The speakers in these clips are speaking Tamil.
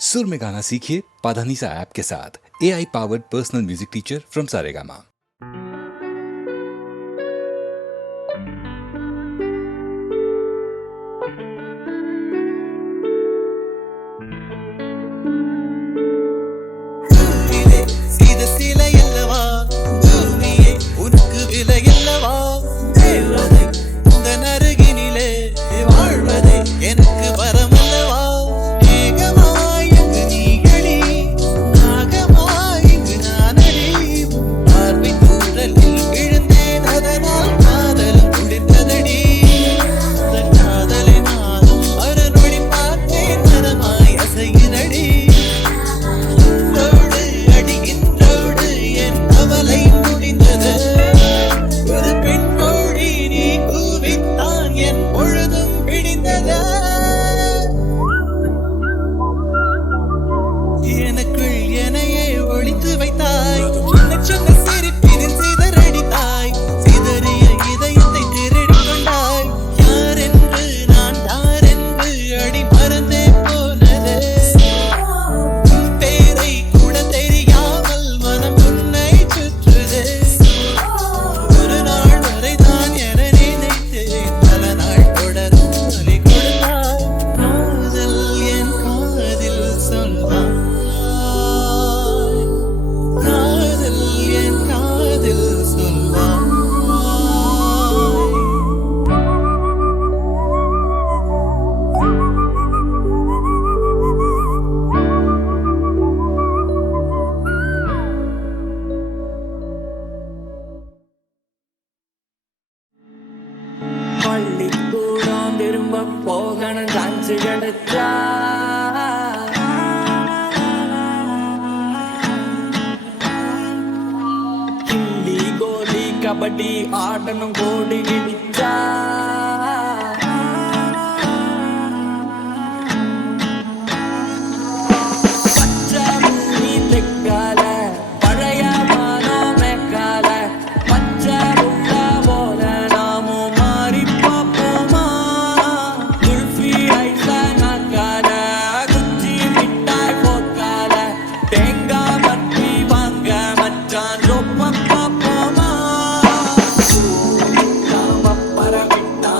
सुर में गाना सीखिए पाधानीसा ऐप के साथ। AI powered personal music teacher from Saregama. போகணும் சான்ஸ் கிடைச்சா கில்லி கோலி கபடி ஆடணும் கோடி கிடிச்சா பச்சை பூமி தெக்கால பழைய மானோ மேக்கால பச்சை உள்ள போல நாமும் மாறி பார்ப்போமா குல்ஃபி ஐஸ நாக்கால குச்சி மிட்டாய் போக்கால தேங்காய் பற்றி வாங்க மச்சான் ரொப்ப பார்ப்போமா பப்பர விட்டா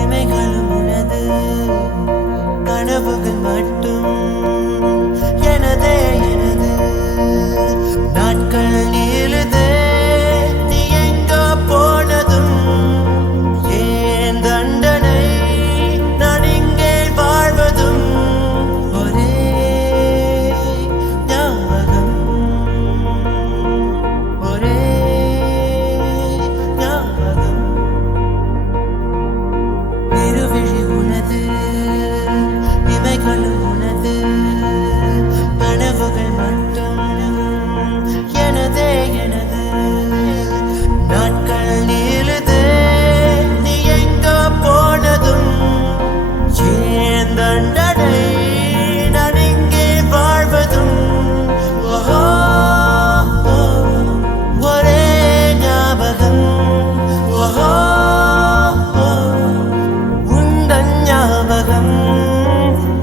இமைகளும் உனது கனவுகள் மட்டும் எனதே எனது நாட்கள் நீளுதே நீ எங்கோ போனதும் ஏன் தண்டனை நான் இங்கே வாழ்வதும் ஒரே ஞாபகம் ஒரே ஞாபகம் இருவிழி உனது இமைகளும் உனது கனவுகள் மட்டும் எனதே எனது நாட்கள் நீளுதே நீ எங்கோ போனதும் ஏன் தண்டனை நான் இங்கே வாழ்வதும் ஓஹோ ஒரே ஞாபகம் ஓஹோ உந்தன் ஞாபகம்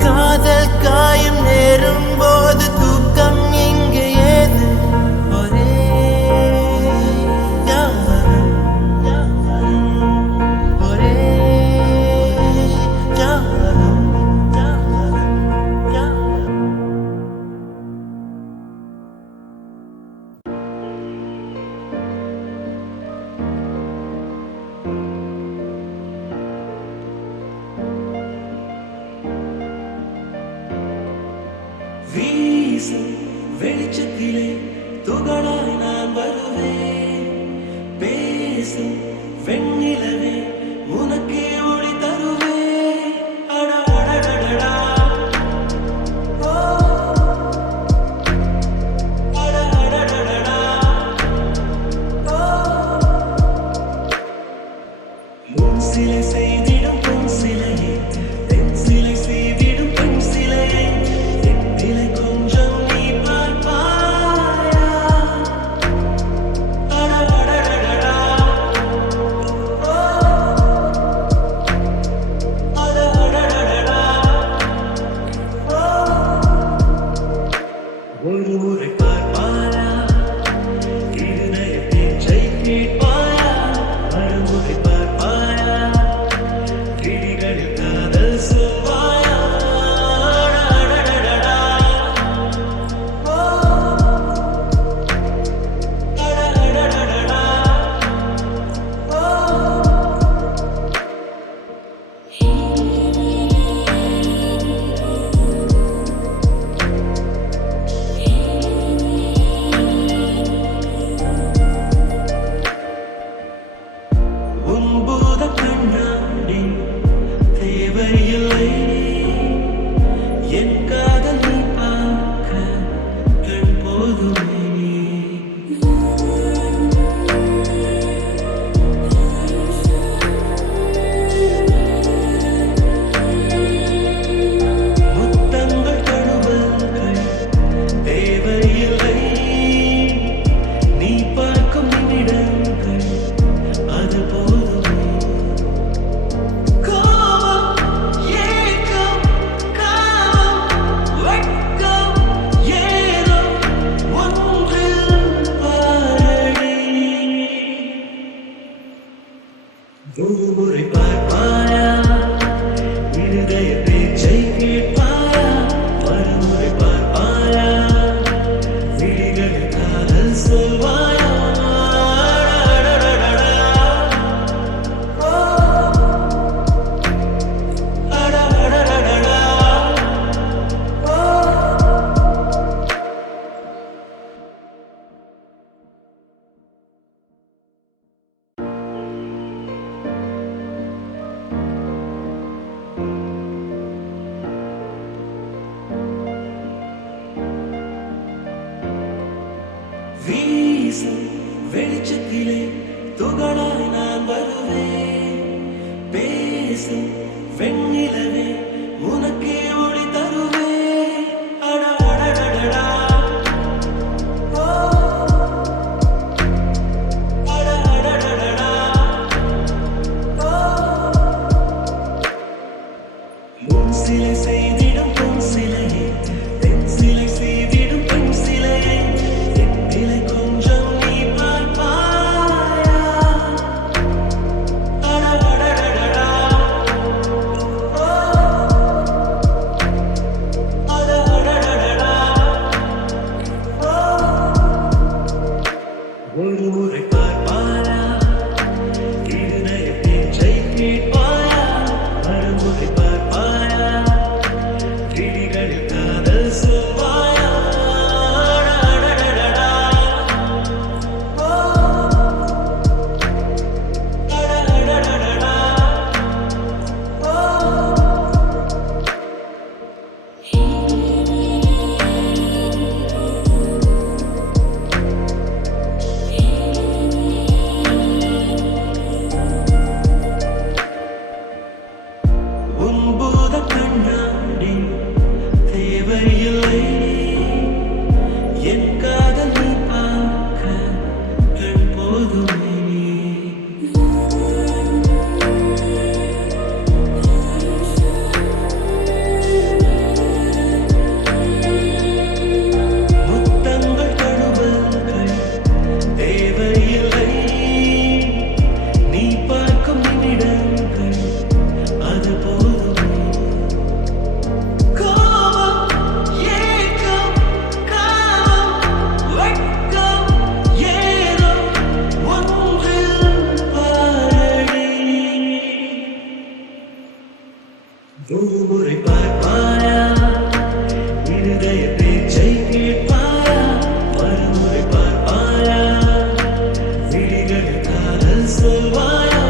காதல் காயம் நேரும் போது தூக்கம் இங்கே ஏது ஒரே ஞாபகம் ஒரே ஞாபகம் வீசும் வெளிச்சத்திலே துகளாய் நான் வருவேன் பேசும் வெண்ணிலவே உனக்கே ஒளி தருவேன் அட அடடடடா ஓ அட அடடடடா ஓ முன் சிலை செய்திடும் பொன் சிலையே தென் சிலை செய்திடும் பெண் சிலையே நிலை கொஞ்சம் நீ பார்ப்பாயா அடடடடடா ஓ அடடடடடா ஓ ஒரு முறை பார்ப்பாயா இருதய பேச்சை கேட்பாயா மறுமுறை பார்ப்பாயா கிளிகளில் காதல் சொல்வாயா அடடடடடா ஓ அடடடடடா ஓ உன்பூத கண்ணாடி தேவையில்லை என் காதல் நீ பார்க்க கண் போதுமே முத்தங்கள் தழுவல்கள் தேவையில்லை நீ பார்க்கும் நிமிடங்கள் அது போதுமே கோபம் ஏக்கம் காமம் வெட்கம் ஏதோ ஒன்றில் பாரடி ஒரு முறை பார்ப்பாயா இருதய பேச்சை கேட்பாயா மறுமுறை பார்ப்பாயா விழிகளில் காதல் சொல்வாயா அடடடடடா ஓ அடடடடடா ஓ வீசும் வெளிச்சத்திலே துகளாய் நான் வருவேன் பேசும் வெண்ணிலவே உனக்கே ஒளி தருவேன் அட அடடடடா ஓ அட அடடடடா ஓ முன் சிலை செய்திடும் பொன் சிலையே தென் சிலை செய்திடும் பெண் சிலையே நிலை கொஞ்சம் நீ பார்ப்பாயா அட அட ஒருமுறை பார்ப்பாயா இருதய பேச்சை கேட்பாயா மறுமுறை பார்ப்பாயா விழிகளில் காதல் சொல்வாயா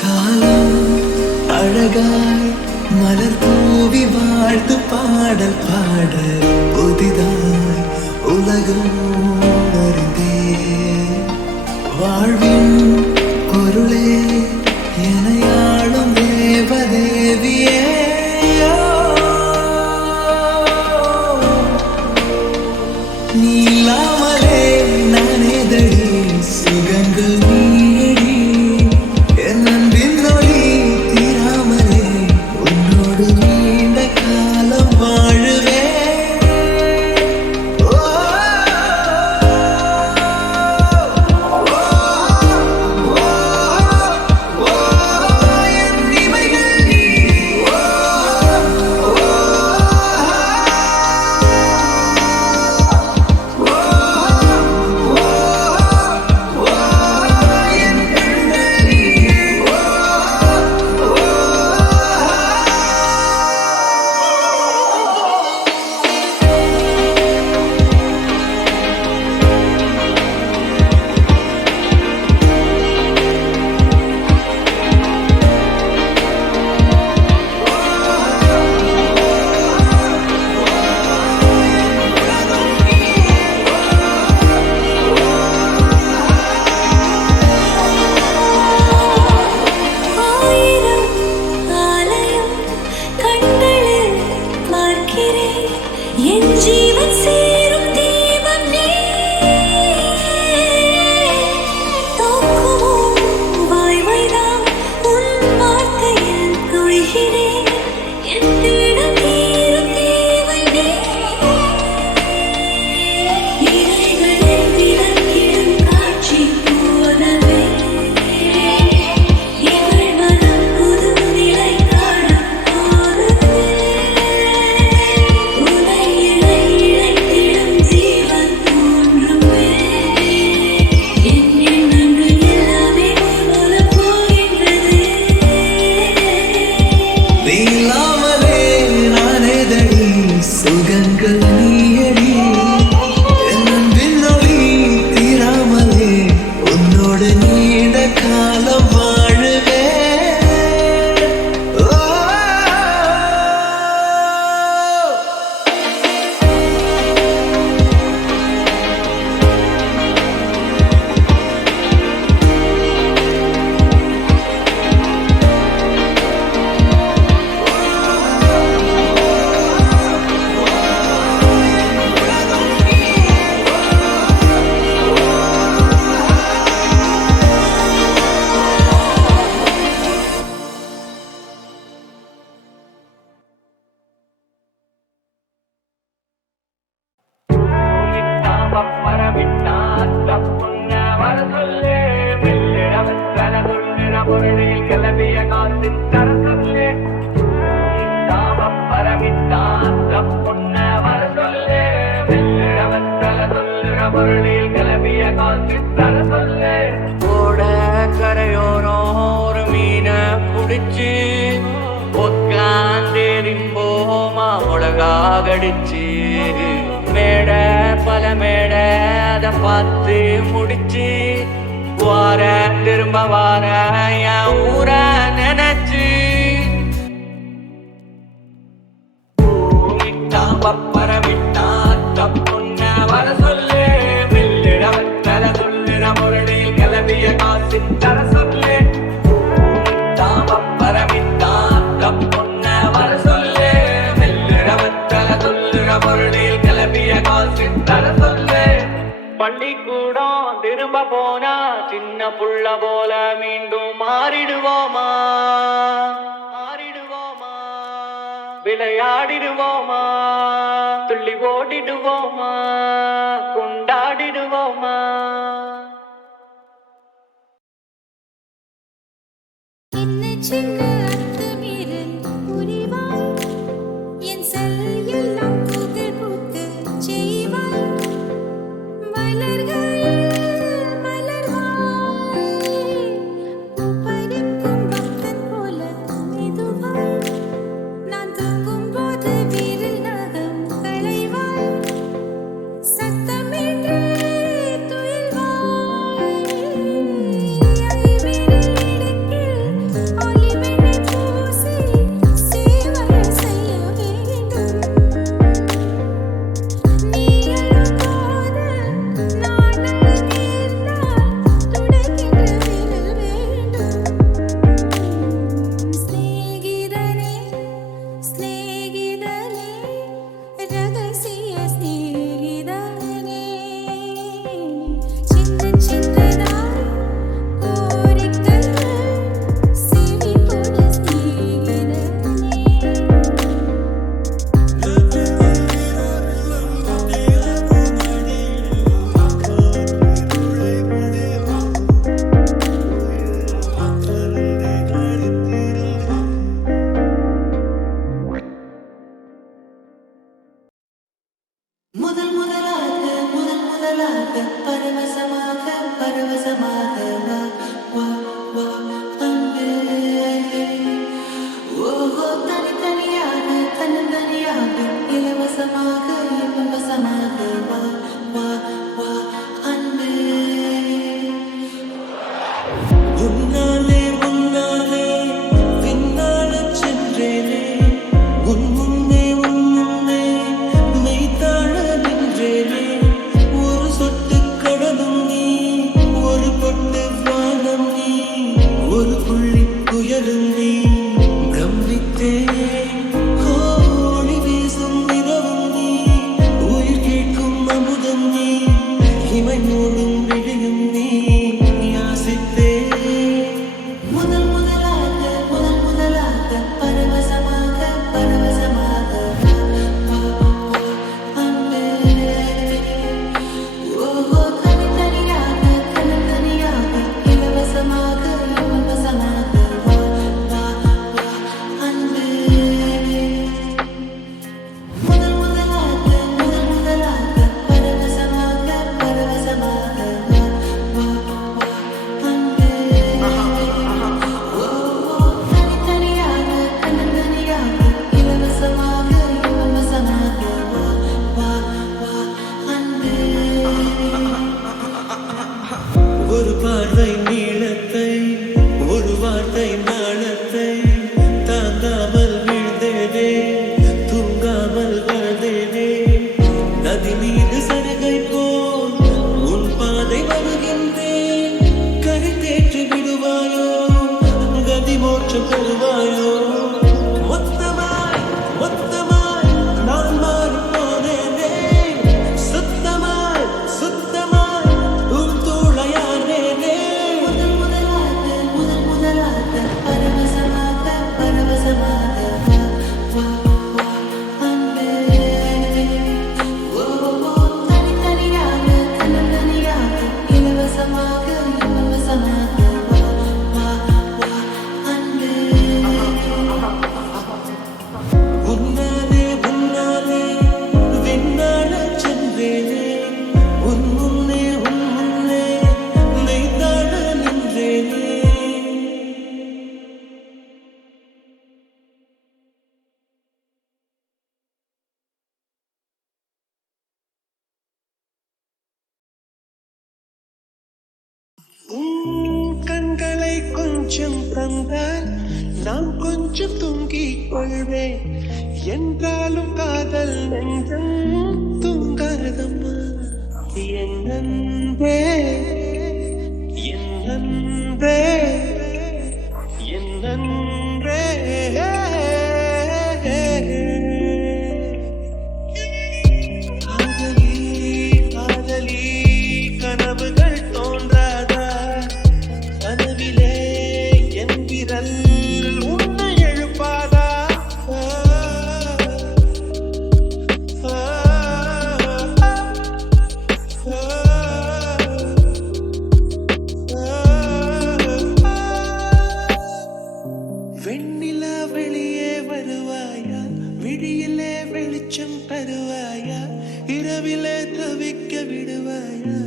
காலம் அழகாய் மலர் தூவி வாழ்த்து பாடல் பாட புதிதாய் உலகம் அறிந்தே வாழ்வின் பொருளே எனையாளும் தேவதேவியே நீ இல்லாமலே நானே தடி சுகங்கள் நீடி என் அன்பின் ஒளி தீராமலே உன்னோடு நீண்ட காலம் வாழுவே என் இமைகள் நீ ஆயிரம் ஆலயம் கண்களில் பார்க்கிறேன் என் ஜீவன் சேரும் தீபம் நீ தோக்குமோ வாய்மைதான் உன் வார்த்தையில் கொள்கிறேன் என் தேடம் தீரும் தேவை நீ இலைகளை விலக்கிடும் காட்சி போலவே இவள் மனம் புது நிலை காணும் போதுவே உனை இழைத்திடும் ஜீவன் தோன்றுமே என் எண்ணங்கள் எல்லாமே போல போகின்றது நீ இல்லாமலே நானே தடி சுகங்கள் நீயடி என் அன்பின் ஒளி தீராமலே உன்னோடு நீண்ட காலம் வாழுவே ஓட கரையோரம் ஒரு மீனை புடிச்சு உட்காந்தேரிம்போமா மிளகா கடிச்சு மேடை பல மேடை அதை பார்த்து முடிச்சு வார திரும்ப வார என் ஊர நினைச்சு பப்பரமிட்டா தப்புன்ன வர சொல்லு வெள்ளிட வத்தல சொல்லுற முரடில் கிளம்பிய காசு தர சொல்லு பப்பரமிட்டா தப்புன்ன வர சொல்லு வெள்ளிட வத்தல சொல்லுற முரடில் கிளம்பிய காசு தர சொல்லு பள்ளிக்கூடம் திரும்ப போனா சின்ன புள்ள போல மீண்டும் மாறிடுவோமா மாறிடு விளையாடிடுவோமா துள்ளி ஓடிடுவோமா கொண்டாடிடுவோமா என்ன சின்ன அத்துமீறல் புரிவாய் என் செல் எல்லாம் பூக்கள் பூக்க செய்வாய் மலர்கள் மலர்வாய் பறிக்கும் பக்தன் போல மெதுவாய் நான் தூங்கும் போது வீரில் நகம் களைவாய் சத்தமின்றி துயில்வாய் ஐவிரிடத்தில் ஒளிவினை பூசி சேவை செய்ய வேண்டும் நீ அழும்போது நான் அழுதேனால் துடைக்கின்ற விரல் வேண்டும் ஸ்நேகிதனே ஸ்நேகிதனே ரகசிய ஸ்நேகிதனே சின்ன சின்னதாய் கோரிக்கைகள் சிரிப்புள்ள ஸ்நேகிதனே முதல் முதலாக பரவசமாக வா வா வா அன்பே ஓஹோ தனித்தனியாக தன்னந்தனியாக இலவசமாக வா வா வா அன்பே உன்னாலே பின்னாலச் சென்றேனே உன் முன்னே மெய்தாழ நின்றேனே ஒரு சொட்டு கடலும் நீ ஒரு பொட்டு வானம் நீ ஒரு புள்ளி புயலும் நீ பிரமித்தேன் ஒளி வீசும் நிலவும் நீ உயிர் கேட்கும் அமுதம் நீ இமை மூடும் விழியும் நீ யாசித்தேன் முதல் முதலாக பரவசமாக வா வா அன்பே ஓஹோ தனித்தனியாக இலவசமாக வா வா வா அன்பே முதல் முதலாக பரவசமாக வா வா வா அன்பே ஓஹோ தனித்தனியாக இலவசமாக வா வா வா அன்பே ஒரு பார்வை நீளத்தை ஒரு வார்த்தை நாளத்தை தாங்காமல் வீழ்ந்தேனே தூங்காமல் வாழ்ந்தேனே நதி மீது சருகை போல் உன் பாதை வருகின்றேன் கரை தேற்றி விடுவாயோ கதி மோட்சம் தருவாயோ மொத்தமாய் நான் மாறிப் போனேனே சுத்தமாய் உன் தூளையானேனே முதல் முதலாக பரவசமாக வா வா அன்பே ஓஹோ தனித்தனியாக இலவசமாக வா வா வா அன்பே உன்னாலே விண்ணாடச் சென்றேனே உன் முன்னே மெய்தாழ நின்றேனே கண்களை கொஞ்சம் தந்தால் நான் கொஞ்சம் தூங்கிக் கொள்வேன் என்றாலும் காதல் நெஞ்சம் தூங்காதம்மா என் அன்பே என் அன்பே என் அன்பே காதலி கனவுகள் தோன்றாதா கனவிலே என் விரல் உன்னை எழுப்பாதா வெண்ணிலா வெளியே வருவாயா, விழியிலே வெளிச்சம் தருவாயா, இரவிலே தவிக்க விடுவாயா.